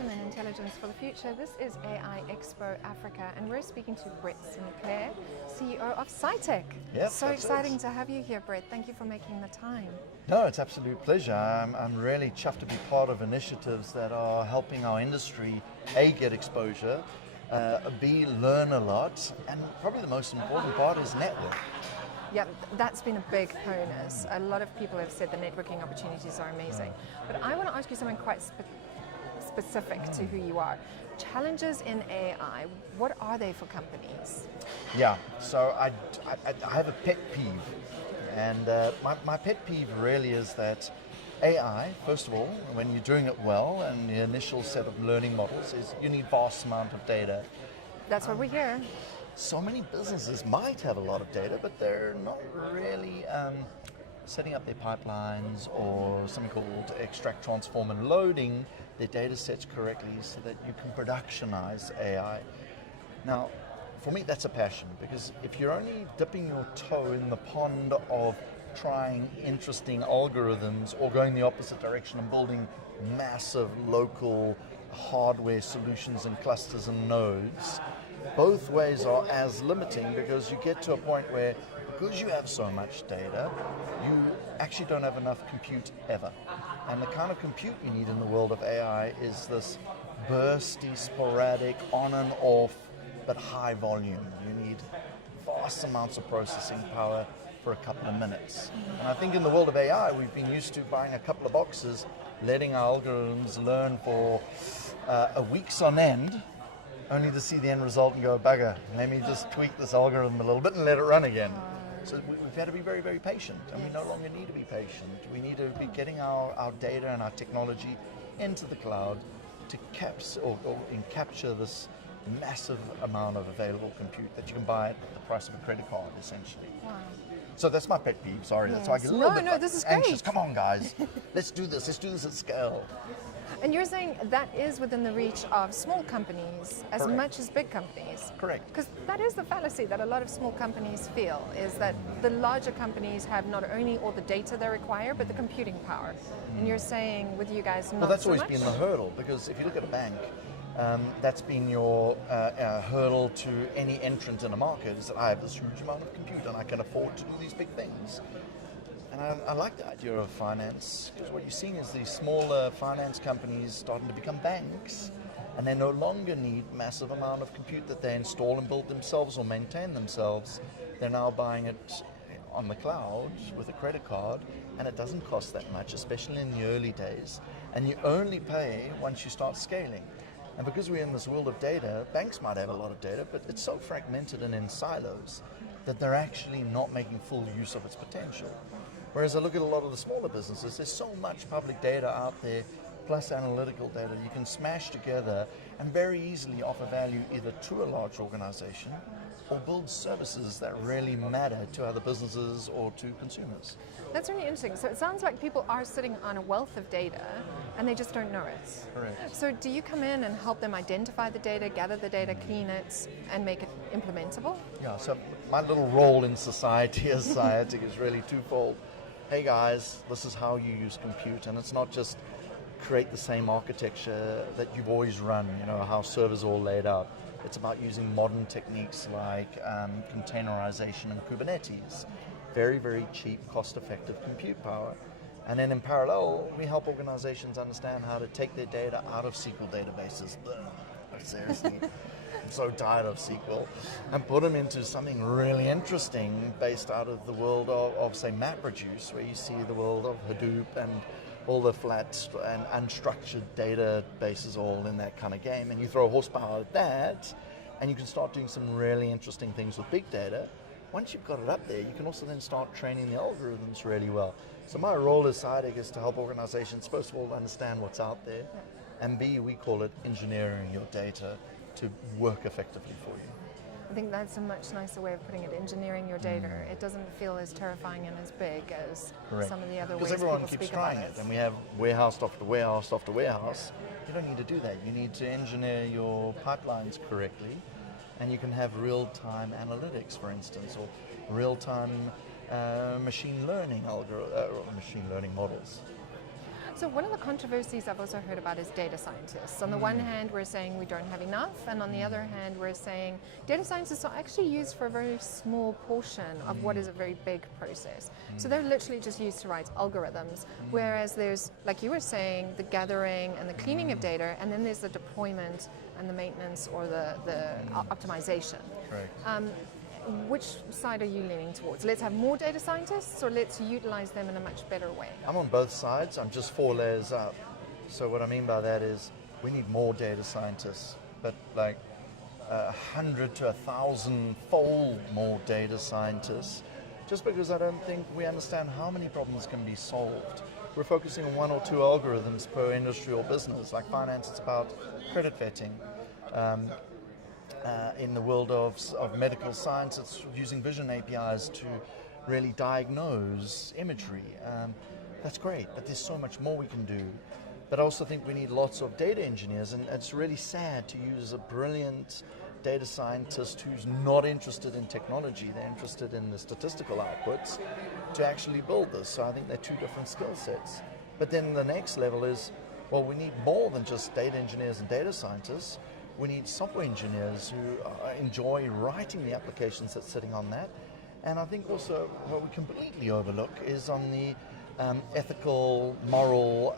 Automation and Intelligence for the Future. This is AI Expo Africa, and we're speaking to Brett StClair, CEO of SciTech. Yep, so exciting to have you here, Brett. Thank you for making the time. No, it's an absolute pleasure. I'm really chuffed to be part of initiatives that are helping our industry, A, get exposure, B, learn a lot, and probably the most important part is network. Yeah, that's been a big bonus. A lot of people have said the networking opportunities are amazing. But I want to ask you something quite specific to who you are. Challenges in AI, what are they for companies? Yeah, so I have a pet peeve. And my pet peeve really is that AI, first of all, when you're doing it well, and the initial set of learning models is you need vast amount of data. That's what we hear. So many businesses might have a lot of data, but they're not really setting up their pipelines or something called extract, transform, and loading their data sets correctly so that you can productionize AI. Now, for me, that's a passion, because if you're only dipping your toe in the pond of trying interesting algorithms or going the opposite direction and building massive local hardware solutions and clusters and nodes, both ways are as limiting, because you get to a point where, because you have so much data, you actually don't have enough compute ever. And the kind of compute you need in the world of AI is this bursty, sporadic, on and off, but high volume. You need vast amounts of processing power for a couple of minutes. And I think in the world of AI, we've been used to buying a couple of boxes, letting our algorithms learn for weeks on end, only to see the end result and go, bugger, let me just tweak this algorithm a little bit and let it run again. So we've had to be very, very patient, and we no longer need to be patient. We need to be getting our data and our technology into the cloud to capture this massive amount of available compute that you can buy at the price of a credit card, essentially. Wow. So that's my pet peeve, sorry. That's why I get a little bit this is anxious. great. Come on, guys, let's do this at scale. And you're saying that is within the reach of small companies as Correct. much as big companies? Correct. Because that is the fallacy that a lot of small companies feel, is that the larger companies have not only all the data they require, but the computing power. And you're saying with you guys, not Well, that's so always much? been the hurdle, because if you look at a bank, that's been your hurdle to any entrant in a market, is that I have this huge amount of compute and I can afford to do these big things. And I like the idea of finance, because what you're seeing is these smaller finance companies starting to become banks, and they no longer need massive amount of compute that they install and build themselves or maintain themselves. They're now buying it on the cloud with a credit card, and it doesn't cost that much, especially in the early days. And you only pay once you start scaling. And because we're in this world of data, banks might have a lot of data, but it's so fragmented and in silos that they're actually not making full use of its potential. Whereas I look at a lot of the smaller businesses, there's so much public data out there, plus analytical data, you can smash together and very easily offer value either to a large organization or build services that really matter to other businesses or to consumers. That's really interesting. So it sounds like people are sitting on a wealth of data and they just don't know it. Correct. So do you come in and help them identify the data, gather the data, clean it, and make it implementable? Yeah, so my little role in society as SciTech is really twofold. Hey guys, this is how you use compute, and it's not just create the same architecture that you've always run, how servers are all laid out. It's about using modern techniques like containerization and Kubernetes. Very, very cheap, cost-effective compute power. And then in parallel, we help organizations understand how to take their data out of SQL databases. Seriously, I'm so tired of SQL. And put them into something really interesting based out of the world of say, MapReduce, where you see the world of Hadoop and all the flat and unstructured databases all in that kind of game. And you throw horsepower at that, and you can start doing some really interesting things with big data. Once you've got it up there, you can also then start training the algorithms really well. So my role as SciTech is to help organizations, first of all, understand what's out there, and B, we call it engineering your data to work effectively for you. I think that's a much nicer way of putting it, engineering your data. It doesn't feel as terrifying and as big as some of the other ways because everyone people keeps speak about trying it, and we have warehouse after warehouse after warehouse. You don't need to do that. You need to engineer your pipelines correctly, and you can have real-time analytics, for instance, or real-time machine learning models. So one of the controversies I've also heard about is data scientists. On the one hand, we're saying we don't have enough, and on the other hand, we're saying data scientists are actually used for a very small portion of what is a very big process. So they're literally just used to write algorithms, whereas there's, like you were saying, the gathering and the cleaning of data, and then there's the deployment and the maintenance or the optimization. Correct. Which side are you leaning towards? Let's have more data scientists, or let's utilize them in a much better way? I'm on both sides. I'm just 4 layers up. So what I mean by that is we need more data scientists, but like 100 to 1,000-fold more data scientists, just because I don't think we understand how many problems can be solved. We're focusing on 1 or 2 algorithms per industry or business. Like finance, it's about credit vetting. In the world of medical science, it's using vision APIs to really diagnose imagery. That's great, but there's so much more we can do. But I also think we need lots of data engineers, and it's really sad to use a brilliant data scientist who's not interested in technology, they're interested in the statistical outputs, to actually build this. So I think they're 2 different skill sets. But then the next level is, well, we need more than just data engineers and data scientists. We need software engineers who enjoy writing the applications that's sitting on that. And I think also what we completely overlook is on the ethical, moral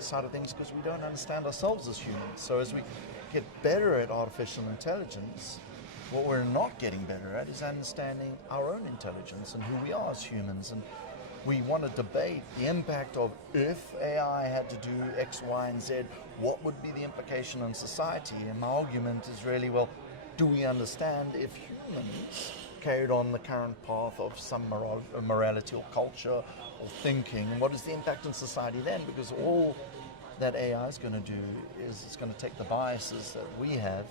side of things, because we don't understand ourselves as humans. So as we get better at artificial intelligence, what we're not getting better at is understanding our own intelligence and who we are as humans. And we want to debate the impact of, if AI had to do X, Y, and Z, what would be the implication on society? And my argument is really, well, do we understand if humans carried on the current path of some morality or culture or thinking, what is the impact on society then? Because all that AI is going to do is it's going to take the biases that we have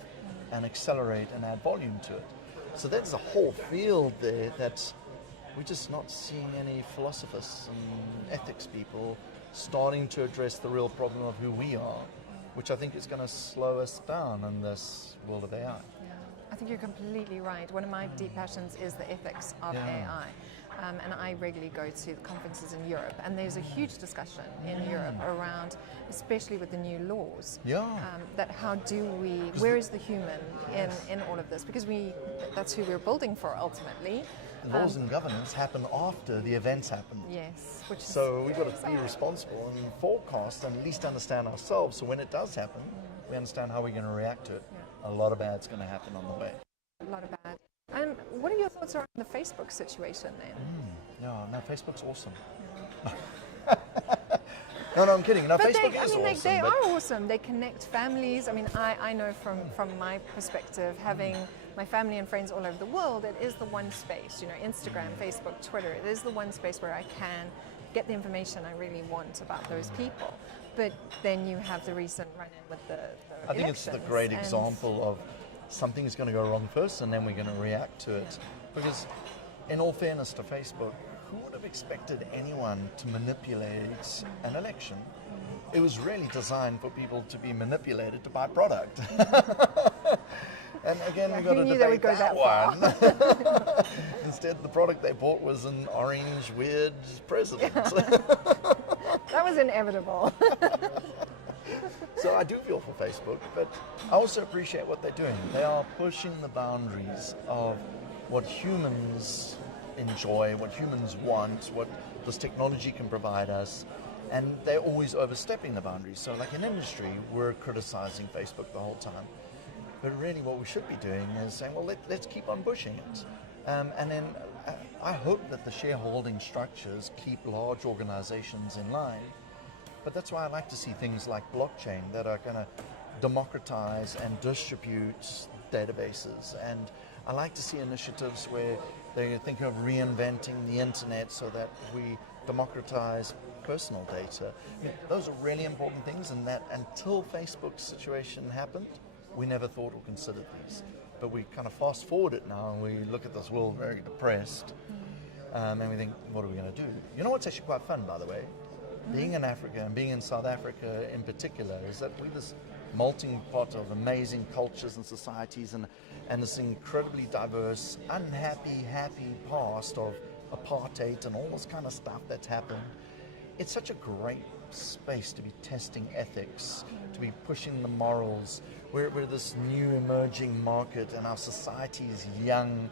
and accelerate and add volume to it. So there's a whole field there that's we're just not seeing any philosophers and ethics people starting to address the real problem of who we are, which I think is going to slow us down in this world of AI. Yeah, I think you're completely right. One of my deep passions is the ethics of AI. And I regularly go to conferences in Europe, and there's a huge discussion in Europe around, especially with the new laws, that how do we, where is the human in all of this? Because that's who we're building for ultimately. Laws and governance happen after the events happen. Yes. So we've got to be responsible and forecast and at least understand ourselves, so when it does happen, we understand how we're going to react to it. A lot of bad's going to happen on the way. A lot of bad. What are your thoughts around the Facebook situation then? No, Facebook's awesome. No, I'm kidding. No, but Facebook is awesome. They are awesome. They connect families. I mean, I know from my perspective, having my family and friends all over the world, it is the one space, Instagram, Facebook, Twitter, it is the one space where I can get the information I really want about those people. But then you have the recent run-in with the I think it's the great example of something is going to go wrong first and then we're going to react to it. Because in all fairness to Facebook, who would have expected anyone to manipulate an election? It was really designed for people to be manipulated to buy product. And again, we've got to debate that one. Instead, the product they bought was an orange, weird president. That was inevitable. So I do feel for Facebook, but I also appreciate what they're doing. They are pushing the boundaries of what humans enjoy, what humans want, what this technology can provide us, and they're always overstepping the boundaries. So like in industry, we're criticizing Facebook the whole time. But really what we should be doing is saying, well, let's keep on pushing it. And then I hope that the shareholding structures keep large organizations in line. But that's why I like to see things like blockchain that are going to democratize and distribute databases. And I like to see initiatives where they think of reinventing the internet so that we democratize personal data. I mean, those are really important things, and that until Facebook's situation happened, we never thought or considered these. But we kind of fast forward it now and we look at this world very depressed, and we think, what are we going to do? You know what's actually quite fun, by the way? Being in Africa and being in South Africa in particular is that we're this melting pot of amazing cultures and societies and this incredibly diverse, unhappy, happy past of apartheid and all this kind of stuff that's happened. It's such a great space to be testing ethics, to be pushing the morals. We're this new emerging market, and our society is young,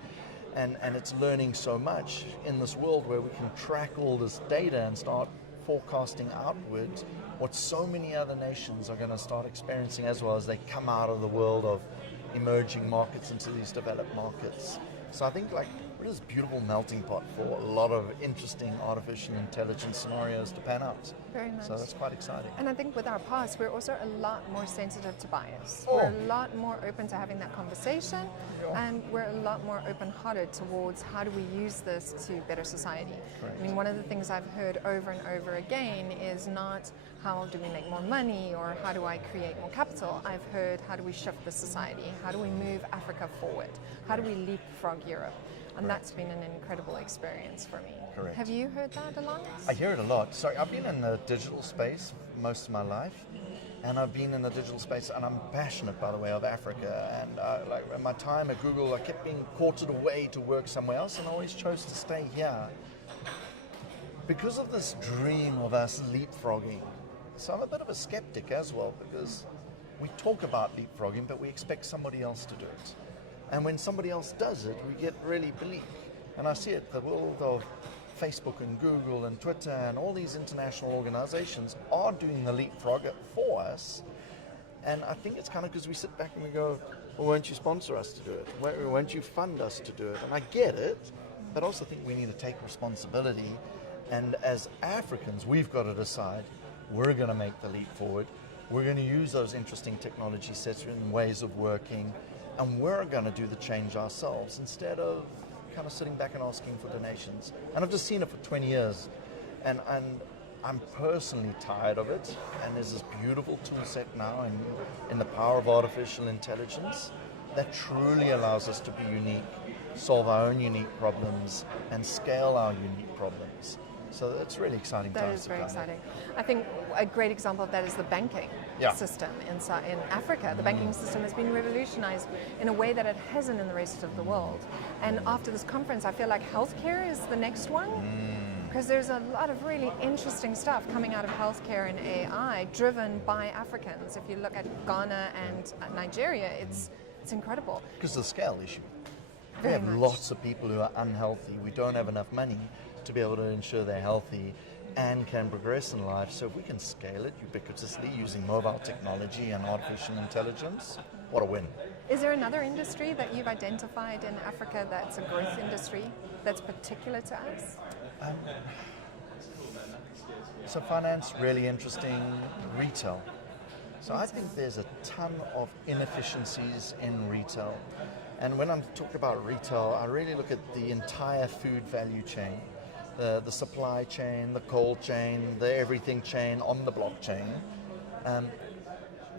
and it's learning so much in this world where we can track all this data and start forecasting outward what so many other nations are going to start experiencing as well as they come out of the world of emerging markets into these developed markets. So I think like we're this beautiful melting pot for a lot of interesting artificial intelligence scenarios to pan out. Very nice. So that's quite exciting. And I think with our past, we're also a lot more sensitive to bias. Oh. We're a lot more open to having that conversation, Yeah. and we're a lot more open-hearted towards how do we use this to better society. Correct. I mean, one of the things I've heard over and over again is not how do we make more money or how do I create more capital. I've heard how do we shift the society? How do we move Africa forward? How do we leapfrog Europe? And that's been an incredible experience for me. Correct. Have you heard that a lot? I hear it a lot. Sorry, I've been in the digital space most of my life, and I've been in the digital space, and I'm passionate, by the way, of Africa. And like in my time at Google, I kept being quartered away to work somewhere else, and I always chose to stay here because of this dream of us leapfrogging. So I'm a bit of a skeptic as well, because we talk about leapfrogging, but we expect somebody else to do it. And when somebody else does it, we get really bleak. And I see it, the world of Facebook and Google and Twitter and all these international organizations are doing the leapfrog for us. And I think it's kind of because we sit back and we go, well, won't you sponsor us to do it? Won't you fund us to do it? And I get it, but I also think we need to take responsibility. And as Africans, we've got to decide we're going to make the leap forward. We're going to use those interesting technology sets and ways of working, and we're going to do the change ourselves instead of kind of sitting back and asking for donations. And I've just seen it for 20 years, and I'm personally tired of it. And there's this beautiful tool set now in the power of artificial intelligence that truly allows us to be unique, solve our own unique problems, and scale our unique problems. So it's really exciting times. That is very exciting. I think a great example of that is the banking system in Africa. The banking system has been revolutionized in a way that it hasn't in the rest of the world. And after this conference, I feel like healthcare is the next one, because there's a lot of really interesting stuff coming out of healthcare and AI driven by Africans. If you look at Ghana and Nigeria, it's incredible. Because of the scale issue. Very we have much. lots of people who are unhealthy. We don't have enough money to be able to ensure they're healthy and can progress in life. So if we can scale it ubiquitously using mobile technology and artificial intelligence, what a win. Is there another industry that you've identified in Africa that's a growth industry that's particular to us? So finance, really interesting. Retail. So I think there's a ton of inefficiencies in retail. And when I'm talking about retail, I really look at the entire food value chain. The supply chain, the cold chain, the everything chain on the blockchain.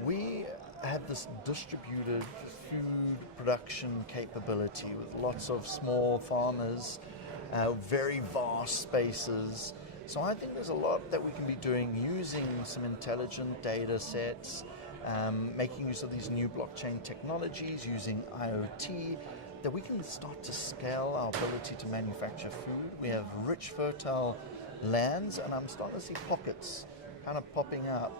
We have this distributed food production capability with lots of small farmers, very vast spaces. So I think there's a lot that we can be doing using some intelligent data sets, making use of these new blockchain technologies, using IoT, that we can start to scale our ability to manufacture food. We have rich, fertile lands, and I'm starting to see pockets kind of popping up.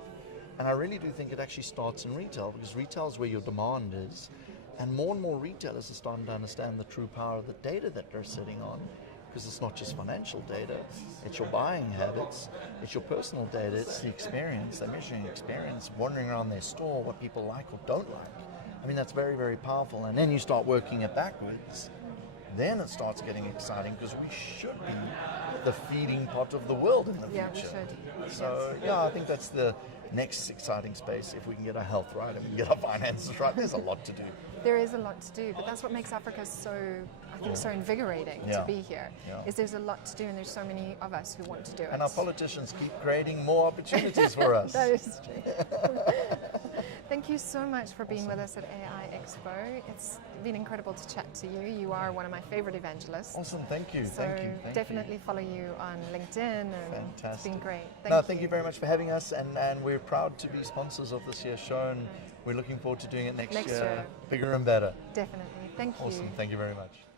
And I really do think it actually starts in retail, because retail is where your demand is. And more retailers are starting to understand the true power of the data that they're sitting on, because it's not just financial data, it's your buying habits, it's your personal data, it's the experience, they're measuring experience, wandering around their store, what people like or don't like. I mean, that's very, very powerful. And then you start working it backwards, then it starts getting exciting, because we should be the feeding pot of the world in the future. Yeah, we should. So, yeah, I think that's the next exciting space. If we can get our health right and we can get our finances right, there's a lot to do. There is a lot to do, but that's what makes Africa so, I think, so invigorating to be here. Is there's a lot to do, and there's so many of us who want to do it. And our politicians keep creating more opportunities for us. That is true. Thank you so much for being with us at AI Expo. It's been incredible to chat to you. You are one of my favorite evangelists. Awesome, thank you. So Thank you. definitely follow you on LinkedIn. And Fantastic. It's been great. Thank you very much for having us, and we're proud to be sponsors of this year's show, and we're looking forward to doing it next year, bigger and better. Definitely. Thank you. Awesome, thank you very much.